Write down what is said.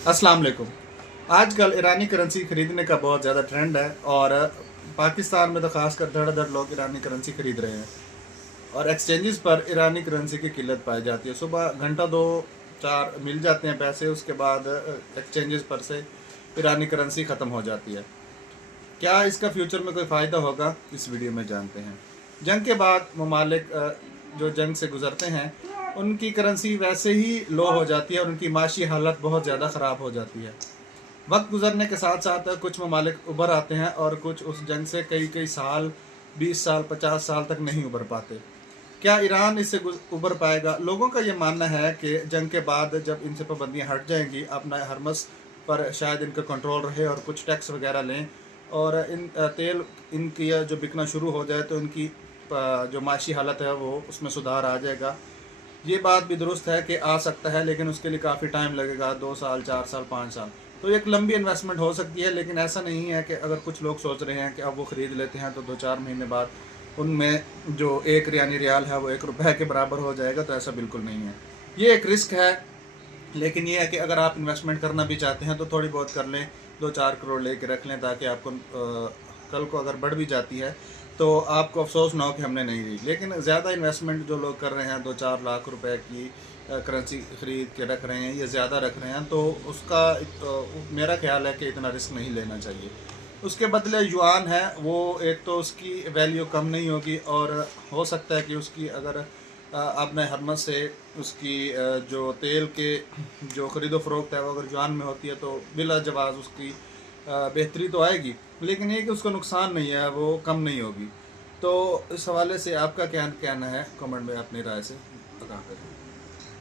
अस्सलाम वालेकुम। आजकल ईरानी करेंसी खरीदने का बहुत ज़्यादा ट्रेंड है और पाकिस्तान में तो खासकर धड़ाधड़ लोग ईरानी करेंसी खरीद रहे हैं और एक्सचेंजेस पर ईरानी करेंसी की किल्लत पाई जाती है। सुबह घंटा दो चार मिल जाते हैं पैसे, उसके बाद एक्सचेंजेस पर से ईरानी करेंसी ख़त्म हो जाती है। क्या इसका फ्यूचर में कोई फ़ायदा होगा, इस वीडियो में जानते हैं। जंग के बाद ममालिक जो जंग से गुज़रते हैं उनकी करेंसी वैसे ही लो हो जाती है और उनकी माशी हालत बहुत ज़्यादा ख़राब हो जाती है। वक्त गुजरने के साथ साथ कुछ ममालिक उभर आते हैं और कुछ उस जंग से कई कई साल, 20 साल, 50 साल तक नहीं उभर पाते। क्या ईरान इससे उभर पाएगा? लोगों का ये मानना है कि जंग के बाद जब इनसे पाबंदियाँ हट जाएंगी, अपना हरमस पर शायद इनका कंट्रोल रहे और कुछ टैक्स वगैरह लें और इन तेल इनकी जो बिकना शुरू हो जाए तो इनकी जो माशी हालत है वो उसमें सुधार आ जाएगा। ये बात भी दुरुस्त है कि आ सकता है, लेकिन उसके लिए काफ़ी टाइम लगेगा, 2 साल, 4 साल, 5 साल। तो एक लंबी इन्वेस्टमेंट हो सकती है, लेकिन ऐसा नहीं है कि अगर कुछ लोग सोच रहे हैं कि अब वो ख़रीद लेते हैं तो 2-4 महीने बाद उनमें जो एक ईरानी रियाल है वो ₹1 के बराबर हो जाएगा, तो ऐसा बिल्कुल नहीं है। ये एक रिस्क है, लेकिन ये है कि अगर आप इन्वेस्टमेंट करना भी चाहते हैं तो थोड़ी बहुत कर लें, 2-4 करोड़ लेके रख लें, ताकि आपको कल को अगर बढ़ भी जाती है तो आपको अफसोस ना हो कि हमने नहीं ली। लेकिन ज़्यादा इन्वेस्टमेंट जो लोग कर रहे हैं, 2-4 लाख रुपए की करेंसी ख़रीद के रख रहे हैं या ज़्यादा रख रहे हैं, तो उसका मेरा ख्याल है कि इतना रिस्क नहीं लेना चाहिए। उसके बदले युआन है वो, एक तो उसकी वैल्यू कम नहीं होगी और हो सकता है कि उसकी अगर अपने हरमत से उसकी जो तेल के जो ख़रीदो फ़रोख्त है वो अगर युआन में होती है तो बिला जवाज़ उसकी बेहतरी तो आएगी, लेकिन ये कि उसका नुकसान नहीं है, वो कम नहीं होगी। तो इस हवाले से आपका क्या कहना है? कमेंट में अपनी राय से बता करें।